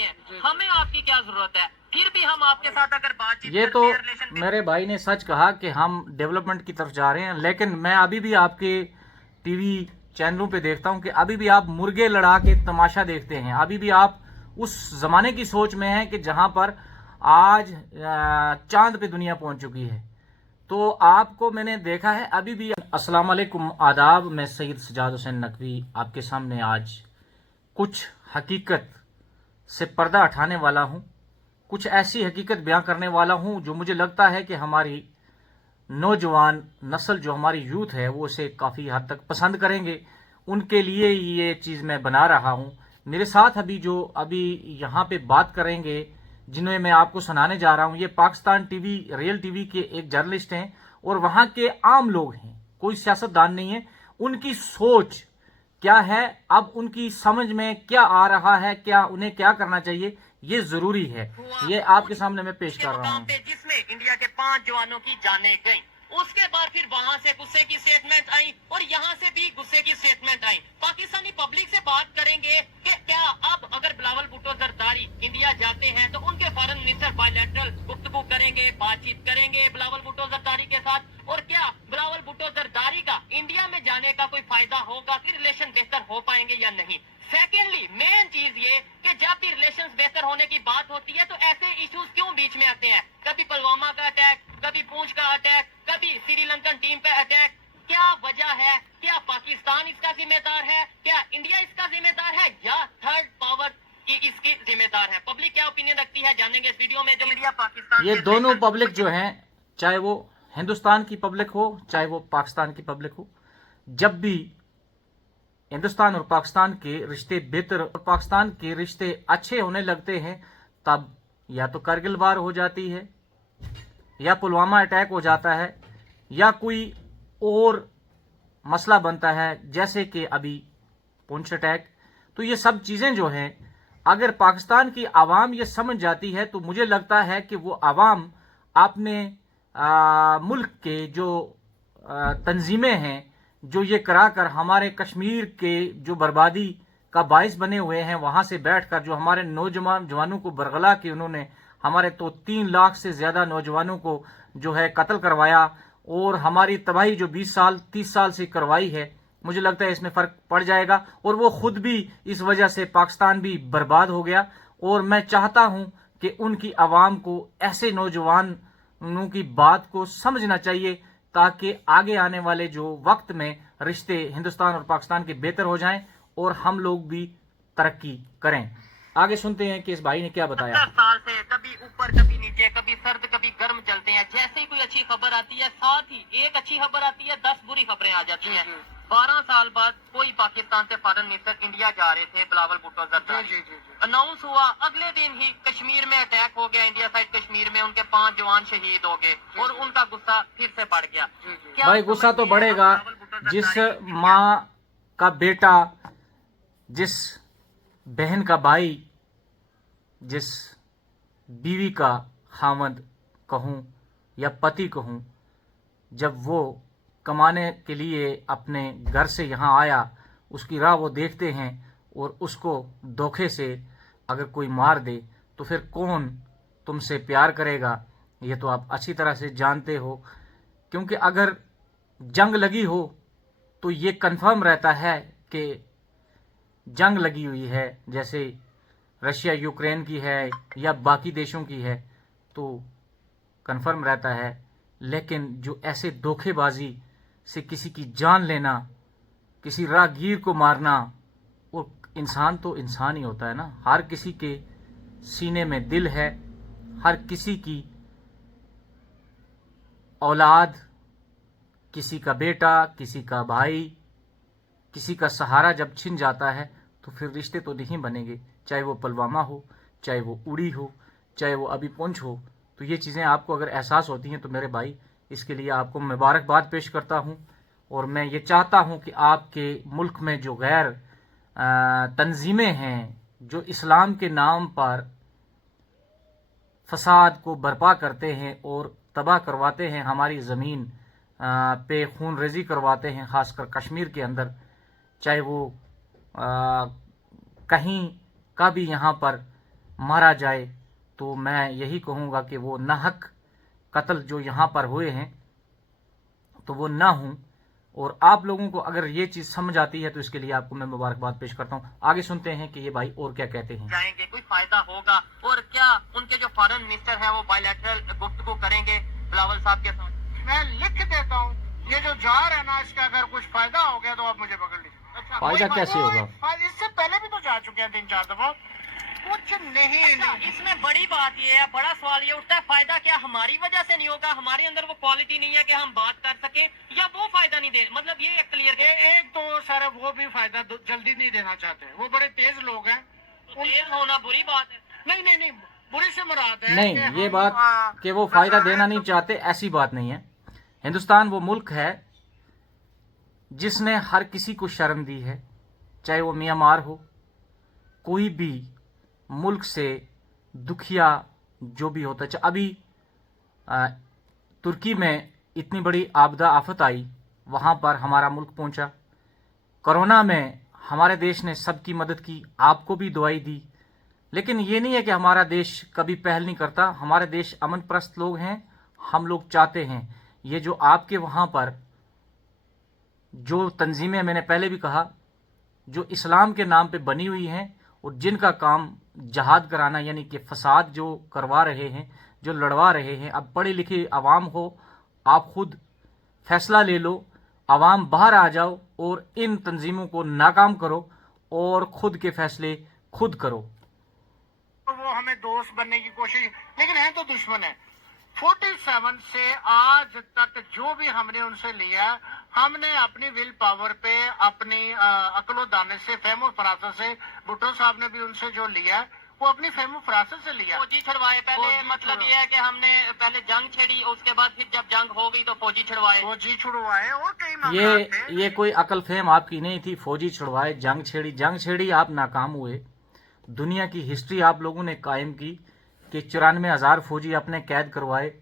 रहे हैं, हमें आपकी क्या जरूरत है, फिर भी हम आपके साथ अगर बातचीत ये तो मेरे भाई ने सच कहा कि हम डेवलपमेंट की तरफ जा रहे हैं, लेकिन मैं अभी भी आपके टीवी चैनलों पे देखता हूं कि अभी भी आप मुर्गे लड़ा के तमाशा देखते हैं। अभी भी आप उस जमाने की सोच में हैं कि जहां पर आज चांद पे दुनिया पहुंच चुकी है। तो आपको मैंने देखा है अभी भी। अस्सलाम वालेकुम, आदाब। मैं सैयद सजाद हुसैन नकवी आपके सामने आज कुछ हकीकत से पर्दा उठाने वाला हूं, कुछ ऐसी हकीकत बयां करने वाला हूं जो मुझे लगता है कि हमारी नौजवान नस्ल, जो हमारी यूथ है, वो इसे काफ़ी हद तक पसंद करेंगे। उनके लिए ये चीज़ मैं बना रहा हूं। मेरे साथ अभी यहाँ पे बात करेंगे, जिन्हें मैं आपको सुनाने जा रहा हूं, ये पाकिस्तान टीवी, रियल टीवी के एक जर्नलिस्ट हैं और वहाँ के आम लोग हैं, कोई सियासतदान नहीं है। उनकी सोच क्या है, अब उनकी समझ में क्या आ रहा है, क्या उन्हें क्या करना चाहिए, ये जरूरी है। ये आपके सामने मैं पेश कर रहा हूँ। जिसमें इंडिया के 5 जवानों की जानें गईं। उसके बाद फिर वहां से गुस्से की स्टेटमेंट आई और यहाँ से भी गुस्से की स्टेटमेंट आई। पाकिस्तानी पब्लिक से बात करेंगे कि क्या अब अगर बिलावल भुट्टो जरदारी इंडिया जाते हैं तो उनके फॉरेन मिनिस्टर बायलैटरल गुफ्तगू करेंगे, बातचीत करेंगे बिलावल भुट्टो जरदारी के साथ, और क्या बिलावल भुट्टो जरदारी का इंडिया में जाने का कोई फायदा होगा, फिर रिलेशन बेहतर हो पाएंगे या नहीं। सेकेंडली मेन चीज ये कि जब भी रिलेशंस बेहतर होने की बात होती है तो ऐसे इश्यूज क्यों बीच में आते हैं। कभी पुलवामा का अटैक, कभी पूंछ का अटैक, कभी श्रीलंकन टीम पे अटैक। क्या वजह है? क्या पाकिस्तान इसका जिम्मेदार है, क्या इंडिया इसका जिम्मेदार है, या थर्ड पावर इसकी जिम्मेदार है? पब्लिक क्या ओपिनियन रखती है जानेंगे इस वीडियो में। जो मीडिया पाकिस्तान, ये दोनों पब्लिक जो हैं, चाहे वो हिंदुस्तान की पब्लिक हो चाहे वो पाकिस्तान की पब्लिक हो, जब भी हिंदुस्तान और पाकिस्तान के रिश्ते बेहतर और पाकिस्तान के रिश्ते अच्छे होने लगते हैं, तब या तो करगिल वार हो जाती है, या पुलवामा अटैक हो जाता है, या कोई और मसला बनता है, जैसे कि अभी पुंछ अटैक। तो ये सब चीज़ें जो हैं, अगर पाकिस्तान की आवाम ये समझ जाती है तो मुझे लगता है कि वो आवाम अपने मुल्क के जो तंजीमें हैं, जो ये करा कर हमारे कश्मीर के जो बर्बादी का बायस बने हुए हैं, वहाँ से बैठकर जो हमारे नौजवान जवानों को बरगला के उन्होंने हमारे तो 3 लाख से ज़्यादा नौजवानों को जो है कत्ल करवाया, और हमारी तबाही जो 20 साल 30 साल से करवाई है, मुझे लगता है इसमें फ़र्क पड़ जाएगा। और वो खुद भी इस वजह से, पाकिस्तान भी बर्बाद हो गया। और मैं चाहता हूँ कि उनकी आवाम को ऐसे नौजवानों की बात को समझना चाहिए, ताकि आगे आने वाले जो वक्त में रिश्ते हिंदुस्तान और पाकिस्तान के बेहतर हो जाएं और हम लोग भी तरक्की करें। आगे सुनते हैं कि इस भाई ने क्या बताया। 70 साल से कभी ऊपर कभी नीचे, कभी सर्द कभी गर्म चलते हैं। जैसे ही कोई अच्छी खबर आती है, साथ ही एक अच्छी खबर आती है, 10 बुरी खबरें आ जाती हैं। 12 साल बाद कोई पाकिस्तान से फॉरेन मिनिस्टर इंडिया जा रहे थे, बिलावल भुट्टो जरदारी, अनाउंस हुआ, अगले दिन ही कश्मीर में अटैक हो गया, इंडिया साइड कश्मीर में उनके 5 जवान शहीद हो गए और उनका गुस्सा फिर से बढ़ गया। भाई गुस्सा तो बढ़ेगा, जिस माँ का बेटा, जिस बहन का भाई, जिस बीवी का खामद कहूँ या पति कहूँ, जब वो कमाने के लिए अपने घर से यहाँ आया, उसकी राह वो देखते हैं और उसको धोखे से अगर कोई मार दे तो फिर कौन तुमसे प्यार करेगा, ये तो आप अच्छी तरह से जानते हो। क्योंकि अगर जंग लगी हो तो ये कंफर्म रहता है कि जंग लगी हुई है, जैसे रशिया यूक्रेन की है या बाकी देशों की है, तो कंफर्म रहता है। लेकिन जो ऐसे धोखेबाजी से किसी की जान लेना, किसी राहगीर को मारना, वो इंसान तो इंसान ही होता है ना। हर किसी के सीने में दिल है, हर किसी की औलाद, किसी का बेटा, किसी का भाई, किसी का सहारा जब छिन जाता है तो फिर रिश्ते तो नहीं बनेंगे, चाहे वो पुलवामा हो, चाहे वो उड़ी हो, चाहे वो अभी पुंछ हो। तो ये चीज़ें आपको अगर एहसास होती हैं तो मेरे भाई, इसके लिए आपको मुबारकबाद पेश करता हूँ। और मैं ये चाहता हूँ कि आपके मुल्क में जो गैर तंजीमें हैं, जो इस्लाम के नाम पर फसाद को बर्पा करते हैं और तबाह करवाते हैं, हमारी ज़मीन पे खून रेजी करवाते हैं, ख़ासकर कश्मीर के अंदर, चाहे वो कहीं का भी यहाँ पर मारा जाए तो मैं यही कहूँगा कि वो नाहक कत्ल जो यहाँ पर हुए हैं तो वो ना हों। और आप लोगों को अगर ये चीज़ समझ आती है तो इसके लिए आपको मैं मुबारकबाद पेश करता हूँ। आगे सुनते हैं कि ये भाई और क्या कहते हैं। जाएंगे, कोई फायदा होगा, और क्या उनके जो फॉरेन मिनिस्टर है वो बायलैटरल गुफ्तगू करेंगे बिलावल साहब के साथ? मैं लिख देता हूँ, ये जो जार है ना, इसका अगर कुछ फायदा हो गया तो आप मुझे पकड़ लीजिए। अच्छा, फायदा कोई कैसे होगा? इससे पहले भी तो जा चुके हैं 3-4 दफा, कुछ नहीं। अच्छा, इसमें बड़ी बात ये है, बड़ा सवाल ये उठता है, फायदा क्या हमारी वजह से नहीं होगा? हमारे अंदर वो क्वालिटी नहीं है कि हम बात कर सकें, या वो फायदा नहीं दे? मतलब ये क्लियर एक तो सर वो भी फायदा जल्दी नहीं देना चाहते, वो बड़े तेज लोग हैं। तेज होना बुरी बात है। नहीं नहीं नहीं, बुरी से मुराद है नहीं, कि ये हम, बात कि वो फायदा देना नहीं चाहते, ऐसी बात नहीं है। हिंदुस्तान वो मुल्क है जिसने हर किसी को शर्म दी है, चाहे वो म्यांमार हो, कोई भी मुल्क से दुखिया जो भी होता है। अभी तुर्की में इतनी बड़ी आपदा आफत आई, वहाँ पर हमारा मुल्क पहुँचा। कोरोना में हमारे देश ने सबकी मदद की, आपको भी दुआई दी। लेकिन ये नहीं है कि हमारा देश कभी पहल नहीं करता। हमारे देश अमन परस्त लोग हैं, हम लोग चाहते हैं ये जो आपके वहाँ पर जो तंजीमें, मैंने पहले भी कहा, जो इस्लाम के नाम पे बनी हुई हैं और जिनका काम जहाद कराना यानी कि फसाद जो करवा रहे हैं, जो लड़वा रहे हैं। अब पढ़ी लिखी आवाम हो, आप खुद फैसला ले लो, आवाम बाहर आ जाओ और इन तंजीमों को नाकाम करो और खुद के फैसले खुद करो। वो हमें दोस्त बनने की कोशिश, लेकिन है तो दुश्मन है। 47 से आज तक जो भी हमने उनसे लिया, हमने अपनी विल पावर पे, अपनी अक्लो दाने से, फहमो फरासत से, भुट्टो साहब ने भी उनसे जो लिया वो अपनी फहमो फरासत से लिया। फौजी छुड़वाए पहले, फौजी मतलब ये है कि हमने पहले जंग छेड़ी, उसके बाद फिर जब जंग हो गई तो फौजी छुड़वाए। फौजी छुड़वाए और कई मामलात थे। ये कोई अकल फहम आपकी नहीं थी। फौजी छुड़वाए, जंग छेड़ी, आप नाकाम हुए। दुनिया की हिस्ट्री आप लोगों ने कायम की कि 94,000 फौजी अपने कैद करवाए।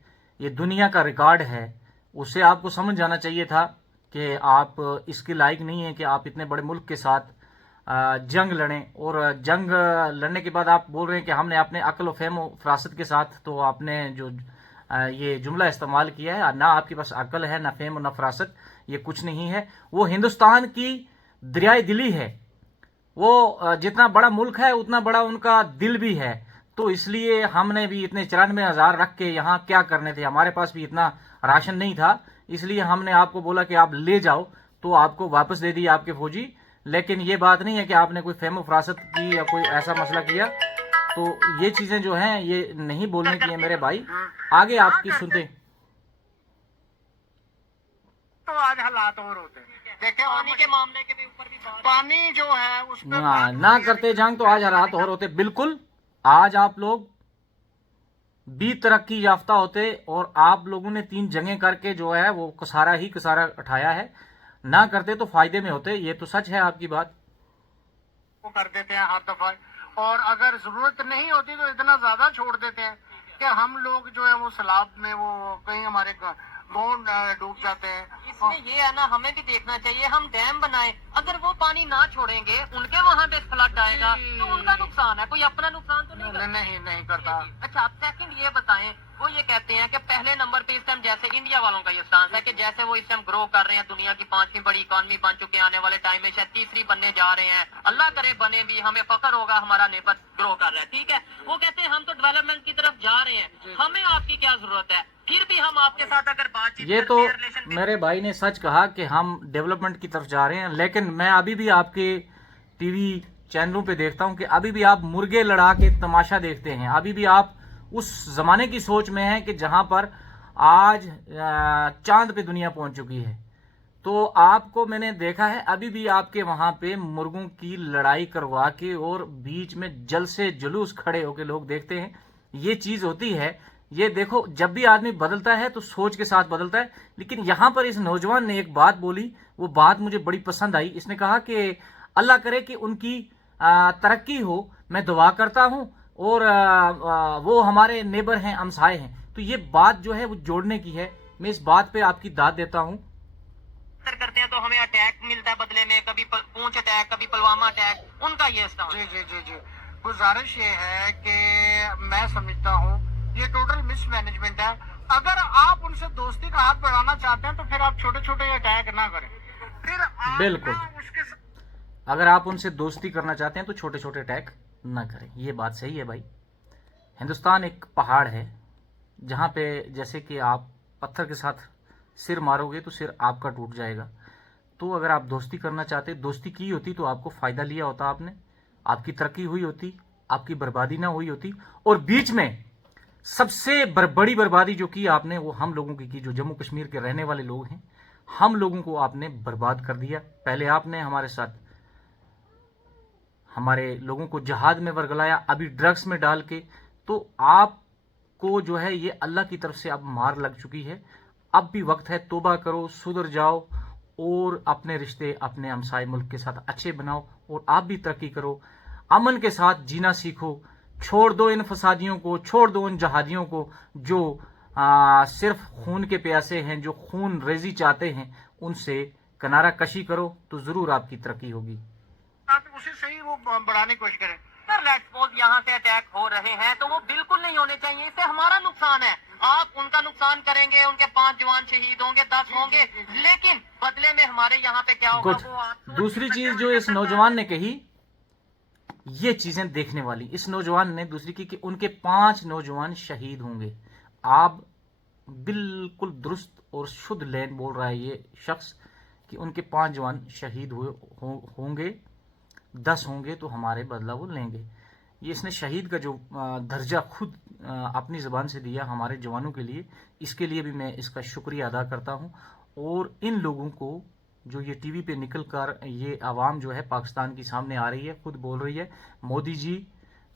ये दुनिया का रिकॉर्ड है। उससे आपको समझ जाना चाहिए था कि आप इसके लायक नहीं हैं कि आप इतने बड़े मुल्क के साथ जंग लड़ें। और जंग लड़ने के बाद आप बोल रहे हैं कि हमने अपने अक्ल व फहम व फरासत के साथ, तो आपने जो ये जुमला इस्तेमाल किया है, ना आपके पास अक्ल है, ना फहम ना फरासत, ये कुछ नहीं है। वो हिंदुस्तान की दरियाई दिली है। वो जितना बड़ा मुल्क है उतना बड़ा उनका दिल भी है। तो इसलिए हमने भी इतने 94,000 रख के यहाँ क्या करने थे, हमारे पास भी इतना राशन नहीं था, इसलिए हमने आपको बोला कि आप ले जाओ, तो आपको वापस दे दिए आपके फौजी। लेकिन ये बात नहीं है कि आपने कोई फहम फरासत की या कोई ऐसा मसला किया। तो ये चीजें जो हैं ये नहीं बोलने की है मेरे भाई। आगे आपकी सुनते। तो आज हालात और होते, देखे पानी के मामले के भी ऊपर भी बात। पानी जो है उस पर ना करते जंग तो आज हालात और होते। बिल्कुल, आज आप लोग भी तरक्की याफ्ता होते और आप लोगों ने 3 जंगें करके जो है वो कसारा ही कसारा उठाया है। ना करते तो फायदे में होते, ये तो सच है आपकी बात। वो कर देते हैं हर दफा, और अगर जरूरत नहीं होती तो इतना ज्यादा छोड़ देते हैं कि हम लोग जो है वो सैलाब में वो कहीं हमारे गाँव डूब जाते हैं। इसमें ये है ना, हमें भी देखना चाहिए, हम डैम बनाए, अगर वो पानी ना छोड़ेंगे, उनके वहाँ पे फ्लड आएगा तो उनका नुकसान है, कोई अपना नुकसान तो नहीं करता। नहीं करता। अच्छा, आप सेकंड ये बताएं, वो ये कहते हैं कि पहले नंबर पे इस टाइम जैसे इंडिया वालों का ये स्टांस है कि जैसे वो इस टाइम ग्रो कर रहे हैं, दुनिया की 5वीं बड़ी इकॉनमी बन चुके हैं, आने वाले टाइम में शायद 3री बनने जा रहे हैं, अल्लाह करे बने भी, हमें फख्र होगा हमारा नेबर ग्रो कर रहा है, ठीक है। वो कहते हैं हम तो डेवलपमेंट की तरफ जा रहे हैं, हमें आपकी क्या जरूरत है, फिर भी हम आपके साथ अगर बातचीत। ये तो मेरे भाई ने सच कहा कि हम डेवलपमेंट की तरफ जा रहे हैं। लेकिन मैं अभी भी आपके टीवी चैनलों पे देखता हूं कि अभी भी आप मुर्गे लड़ा के तमाशा देखते हैं। अभी भी आप उस जमाने की सोच में हैं कि जहां पर आज चांद पे दुनिया पहुंच चुकी है। तो आपको मैंने देखा है अभी भी आपके वहां पे मुर्गों की लड़ाई करवा के और बीच में जल से जुलूस खड़े होके लोग देखते हैं। ये चीज होती है। ये देखो, जब भी आदमी बदलता है तो सोच के साथ बदलता है। लेकिन यहाँ पर इस नौजवान ने एक बात बोली, वो बात मुझे बड़ी पसंद आई। इसने कहा कि अल्लाह करे कि उनकी तरक्की हो, मैं दुआ करता हूँ, और वो हमारे नेबर हैं, हमसाए हैं। तो ये बात जो है वो जोड़ने की है। मैं इस बात पे आपकी दाद देता हूँ। करते हैं तो हमें अटैक मिलता है बदले में, कभी पूंछ अटैक, कभी पुलवामा अटैक, उनका ये स्टांस। जी। गुजारिश ये है कि मैं समझता हूँ ये टोटल मिस मैनेजमेंट है। अगर आप उनसे दोस्ती का हाथ बढ़ाना चाहते हैं तो फिर आप छोटे छोटे अटैक ना करें, फिर आप बिल्कुल। ना उसके अगर आप उनसे दोस्ती करना चाहते हैं तो छोटे छोटे अटैक ना करें, ये बात सही है भाई। हिंदुस्तान एक पहाड़ है जहाँ पे जैसे कि आप पत्थर के साथ सिर मारोगे तो सिर आपका टूट जाएगा। तो अगर आप दोस्ती करना चाहते, दोस्ती की होती तो आपको फ़ायदा लिया होता, आपने, आपकी तरक्की हुई होती, आपकी बर्बादी ना हुई होती। और बीच में सबसे बड़ी बर्बादी जो की आपने वो हम लोगों की जो जम्मू कश्मीर के रहने वाले लोग हैं, हम लोगों को आपने बर्बाद कर दिया। पहले आपने हमारे साथ हमारे लोगों को जहाद में वर्गलाया, अभी ड्रग्स में डाल के। तो आपको जो है ये अल्लाह की तरफ से अब मार लग चुकी है। अब भी वक्त है, तौबा करो, सुधर जाओ और अपने रिश्ते अपने हमसाए मुल्क के साथ अच्छे बनाओ और आप भी तरक्की करो, अमन के साथ जीना सीखो। छोड़ दो इन फसादियों को, छोड़ दो उन जहादियों को जो सिर्फ खून के प्यासे हैं, जो खून रेजी चाहते हैं। उनसे किनारा कशी करो तो ज़रूर आपकी तरक्की होगी। साथ उसे सही वो बढ़ाने की कोशिश करें। सर लेट्स सपोज यहाँ से अटैक हो रहे हैं तो वो बिल्कुल नहीं होने चाहिए, इससे हमारा नुकसान है। आप उनका नुकसान करेंगे, उनके 5 जवान शहीद होंगे, 10 होंगे, लेकिन बदले में हमारे यहाँ पे क्या होगा गुड। वो आप दूसरी चीज जो इस नौजवान ने कही, ये चीजें देखने वाली, इस नौजवान ने दूसरी की कि उनके 5 नौजवान शहीद होंगे। आप बिल्कुल दुरुस्त और शुद्ध लैन बोल रहा है ये शख्स कि उनके 5 जवान शहीद हुए होंगे, 10 होंगे तो हमारे बदला वो लेंगे। ये इसने शहीद का जो दर्जा खुद अपनी ज़बान से दिया हमारे जवानों के लिए, इसके लिए भी मैं इसका शुक्रिया अदा करता हूँ। और इन लोगों को जो ये टीवी पे निकल कर ये आवाम जो है पाकिस्तान की सामने आ रही है, खुद बोल रही है, मोदी जी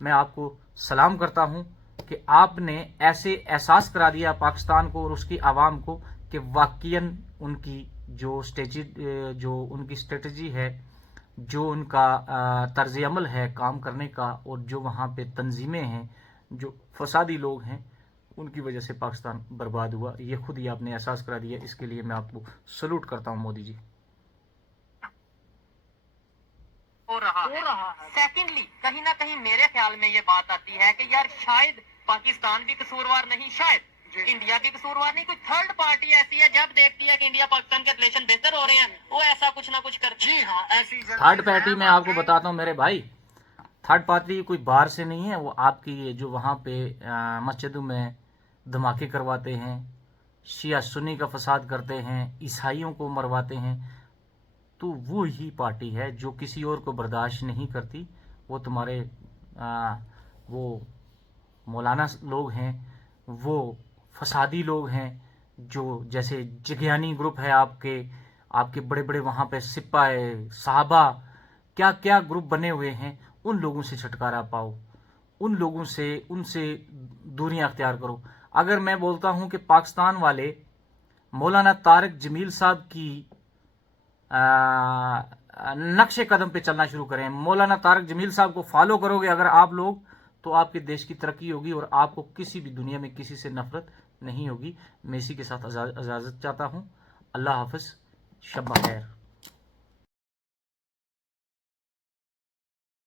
मैं आपको सलाम करता हूँ कि आपने ऐसे एहसास करा दिया पाकिस्तान को और उसकी आवाम को कि वाकईन उनकी जो उनकी स्ट्रेटजी है, जो उनका तर्ज अमल है काम करने का, और जो वहाँ पे तंजीमें हैं, जो फसादी लोग हैं, उनकी वजह से पाकिस्तान बर्बाद हुआ। ये खुद ही आपने एहसास करा दिया, इसके लिए मैं आपको सलूट करता हूँ मोदी जी। हो रहा है। सेकेंडली कहीं ना कहीं मेरे ख्याल में ये बात आती है कि यार शायद पाकिस्तान भी कसूरवार नहीं, शायद इंडिया भी कसूरवार नहीं, कोई थर्ड पार्टी ऐसी है जब देखती है कि इंडिया पाकिस्तान के रिलेशन बेहतर हो रहे हैं वो ऐसा कुछ ना कुछ करती है। जी हाँ, ऐसी थर्ड पार्टी मैं आपको बताता हूँ मेरे भाई, थर्ड पार्टी कोई बाहर से नहीं है, वो आपकी ये जो वहाँ पे मस्जिदों में धमाके करवाते हैं, शिया सुन्नी का फसाद करते हैं, ईसाइयों को मरवाते हैं, तो वो ही पार्टी है जो किसी और को बर्दाश्त नहीं करती। वो तुम्हारे वो मौलाना लोग हैं, वो फसादी लोग हैं, जो जैसे जिज्ञानी ग्रुप है आपके बड़े बड़े वहाँ पे सिपाही साहबा क्या क्या ग्रुप बने हुए हैं। उन लोगों से छुटकारा पाओ, उन लोगों से उनसे दूरियां अख्तियार करो। अगर मैं बोलता हूँ कि पाकिस्तान वाले मौलाना तारिक जमील साहब की नक्शे कदम पे चलना शुरू करें, मौलाना तारिक जमील साहब को फॉलो करोगे अगर आप लोग, तो आपके देश की तरक्की होगी और आपको किसी भी दुनिया में किसी से नफरत नहीं होगी। मैं इसी के साथ इजाज़त चाहता हूँ। अल्लाह हाफ़िज़, शब खैर।